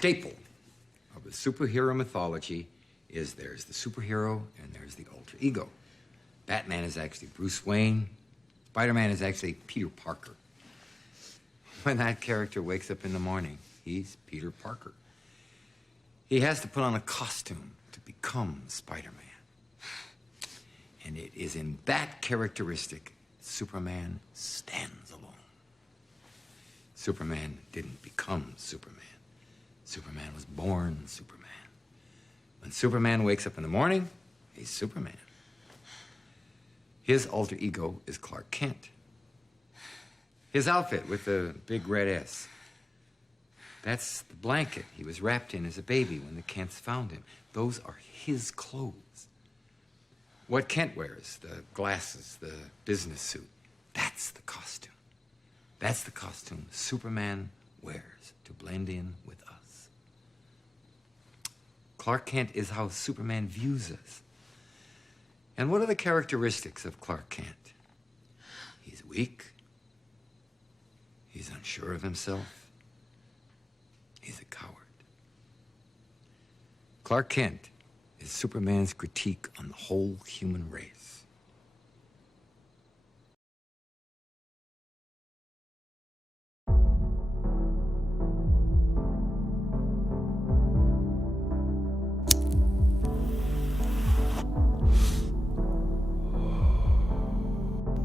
staple of the superhero mythology is there's the superhero and there's the alter ego. Batman is actually Bruce Wayne. Spider-Man is actually Peter Parker. When that character wakes up in the morning, he's Peter Parker. He has to put on a costume to become Spider-Man. And it is in that characteristic Superman stands alone. Superman didn't become Superman. Superman was born Superman. When Superman wakes up in the morning, he's Superman. His alter ego is Clark Kent. His outfit with the big red S, that's the blanket he was wrapped in as a baby when the Kents found him. Those are his clothes. What Kent wears, the glasses, the business suit, that's the costume. That's the costume Superman wears to blend in with us. Clark Kent is how Superman views us. And what are the characteristics of Clark Kent? He's weak. He's unsure of himself. He's a coward. Clark Kent is Superman's critique on the whole human race.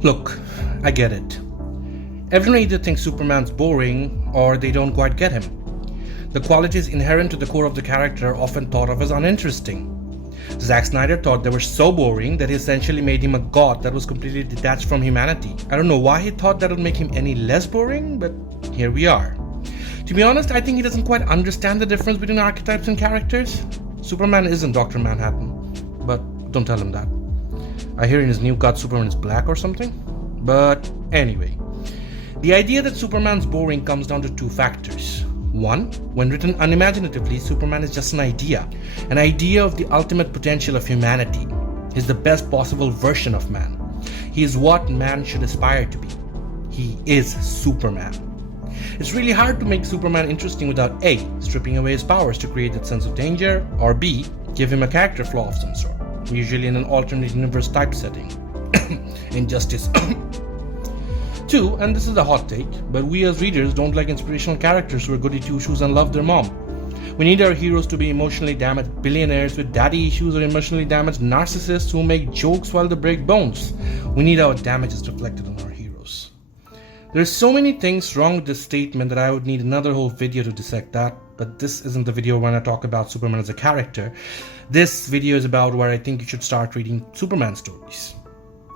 Look, I get it. Everyone either thinks Superman's boring or they don't quite get him. The qualities inherent to the core of the character are often thought of as uninteresting. Zack Snyder thought they were so boring that he essentially made him a god that was completely detached from humanity. I don't know why he thought that would make him any less boring, but here we are. To be honest, I think he doesn't quite understand the difference between archetypes and characters. Superman isn't Dr. Manhattan, but don't tell him that. I hear in his new cut Superman is black or something. But anyway, the idea that Superman's boring comes down to two factors. One, when written unimaginatively, Superman is just an idea of the ultimate potential of humanity. He's the best possible version of man. He is what man should aspire to be. He is Superman. It's really hard to make Superman interesting without A, stripping away his powers to create that sense of danger, or B, give him a character flaw of some sort, usually in an alternate universe type setting. Injustice. 2, and this is a hot take, but we as readers don't like inspirational characters who are goody two-shoes and love their mom. We need our heroes to be emotionally damaged billionaires with daddy issues or emotionally damaged narcissists who make jokes while they break bones. We need our damages reflected on our heroes. There's so many things wrong with this statement that I would need another whole video to dissect that, but this isn't the video when I talk about Superman as a character. This video is about where I think you should start reading Superman stories.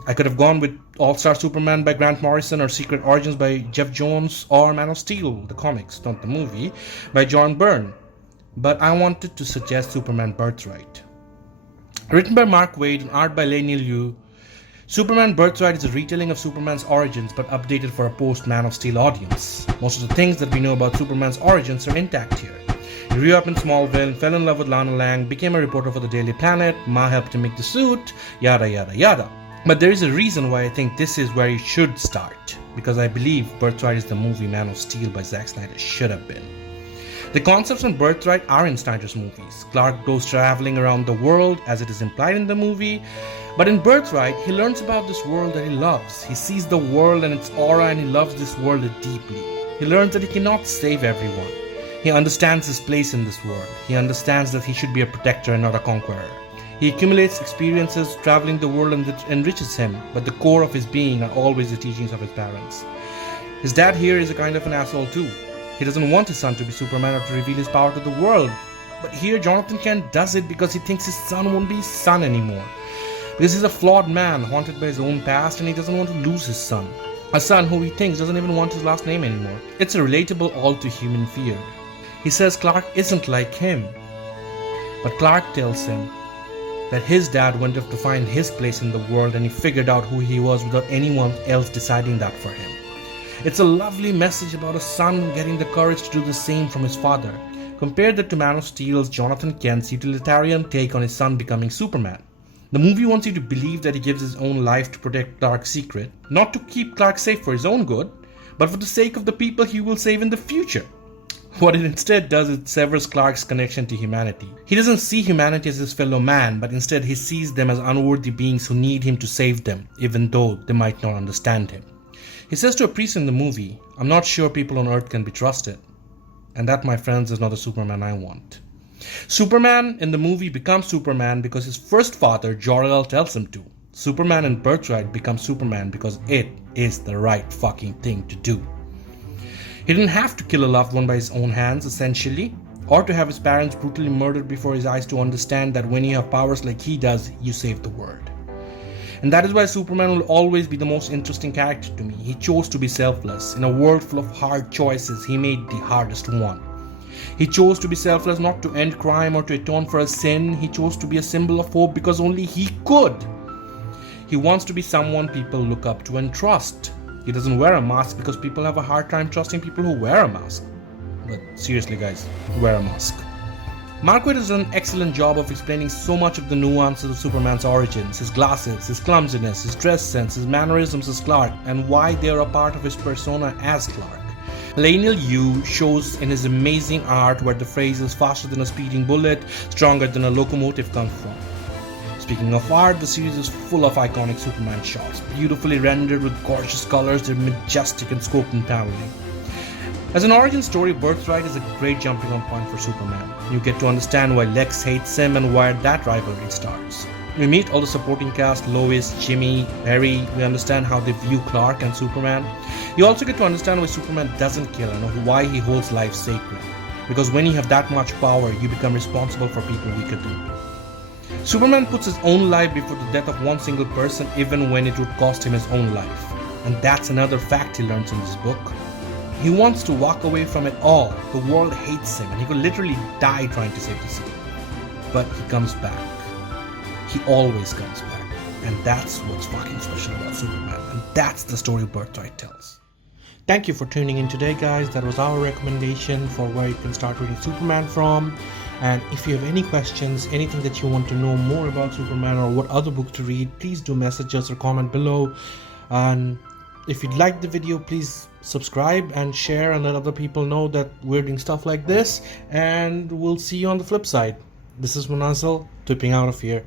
I could have gone with All-Star Superman by Grant Morrison or Secret Origins by Jeff Jones or Man of Steel, the comics, not the movie, by John Byrne. But I wanted to suggest Superman Birthright. Written by Mark Waid and art by Leinil, Superman Birthright is a retelling of Superman's origins but updated for a post-Man of Steel audience. Most of the things that we know about Superman's origins are intact here. He grew up in Smallville, fell in love with Leinil, became a reporter for the Daily Planet, Ma helped him make the suit, yada yada yada. But there is a reason why I think this is where you should start, because I believe Birthright is the movie Man of Steel by Zack Snyder should have been. The concepts in Birthright are in Snyder's movies. Clark goes traveling around the world as it is implied in the movie, but in Birthright he learns about this world that he loves. He sees the world and its aura and he loves this world deeply. He learns that he cannot save everyone. He understands his place in this world. He understands that he should be a protector and not a conqueror. He accumulates experiences traveling the world and that enriches him, but the core of his being are always the teachings of his parents. His dad here is a kind of an asshole too. He doesn't want his son to be Superman or to reveal his power to the world. But here Jonathan Kent does it because he thinks his son won't be his son anymore. Because he's a flawed man, haunted by his own past, and he doesn't want to lose his son. A son who he thinks doesn't even want his last name anymore. It's a relatable all-too-human fear. He says Clark isn't like him. But Clark tells him that his dad went off to find his place in the world and he figured out who he was without anyone else deciding that for him. It's a lovely message about a son getting the courage to do the same from his father. Compare that to Man of Steel's Jonathan Kent's utilitarian take on his son becoming Superman. The movie wants you to believe that he gives his own life to protect Clark's secret, not to keep Clark safe for his own good, but for the sake of the people he will save in the future. What it instead does is severs Clark's connection to humanity. He doesn't see humanity as his fellow man, but instead he sees them as unworthy beings who need him to save them, even though they might not understand him. He says to a priest in the movie, "I'm not sure people on Earth can be trusted." And that, my friends, is not the Superman I want. Superman in the movie becomes Superman because his first father, Jor-El, tells him to. Superman in Birthright becomes Superman because it is the right fucking thing to do. He didn't have to kill a loved one by his own hands, essentially, or to have his parents brutally murdered before his eyes to understand that when you have powers like he does, you save the world. And that is why Superman will always be the most interesting character to me. He chose to be selfless. In a world full of hard choices, he made the hardest one. He chose to be selfless not to end crime or to atone for a sin. He chose to be a symbol of hope because only he could. He wants to be someone people look up to and trust. He doesn't wear a mask because people have a hard time trusting people who wear a mask. But seriously guys, wear a mask. Mark Waid has done an excellent job of explaining so much of the nuances of Superman's origins, his glasses, his clumsiness, his dress sense, his mannerisms as Clark, and why they are a part of his persona as Clark. Leinil shows in his amazing art where the phrases "faster than a speeding bullet, stronger than a locomotive" come from. Speaking of art, the series is full of iconic Superman shots, beautifully rendered with gorgeous colors. They're majestic in scope and paneling. As an origin story, Birthright is a great jumping on point for Superman. You get to understand why Lex hates him and where that rivalry starts. We meet all the supporting cast, Lois, Jimmy, Barry. We understand how they view Clark and Superman. You also get to understand why Superman doesn't kill and why he holds life sacred. Because when you have that much power, you become responsible for people weaker than you. Superman puts his own life before the death of one single person, even when it would cost him his own life. And that's another fact he learns in this book. He wants to walk away from it all. The world hates him and he could literally die trying to save the city. But he comes back. He always comes back. And that's what's fucking special about Superman. And that's the story Birthright tells. Thank you for tuning in today, guys. That was our recommendation for where you can start reading Superman from. And if you have any questions, anything that you want to know more about Superman or what other book to read, please do message us or comment below. And if you liked the video, please subscribe and share and let other people know that we're doing stuff like this. And we'll see you on the flip side. This is Manazil, tipping out of here.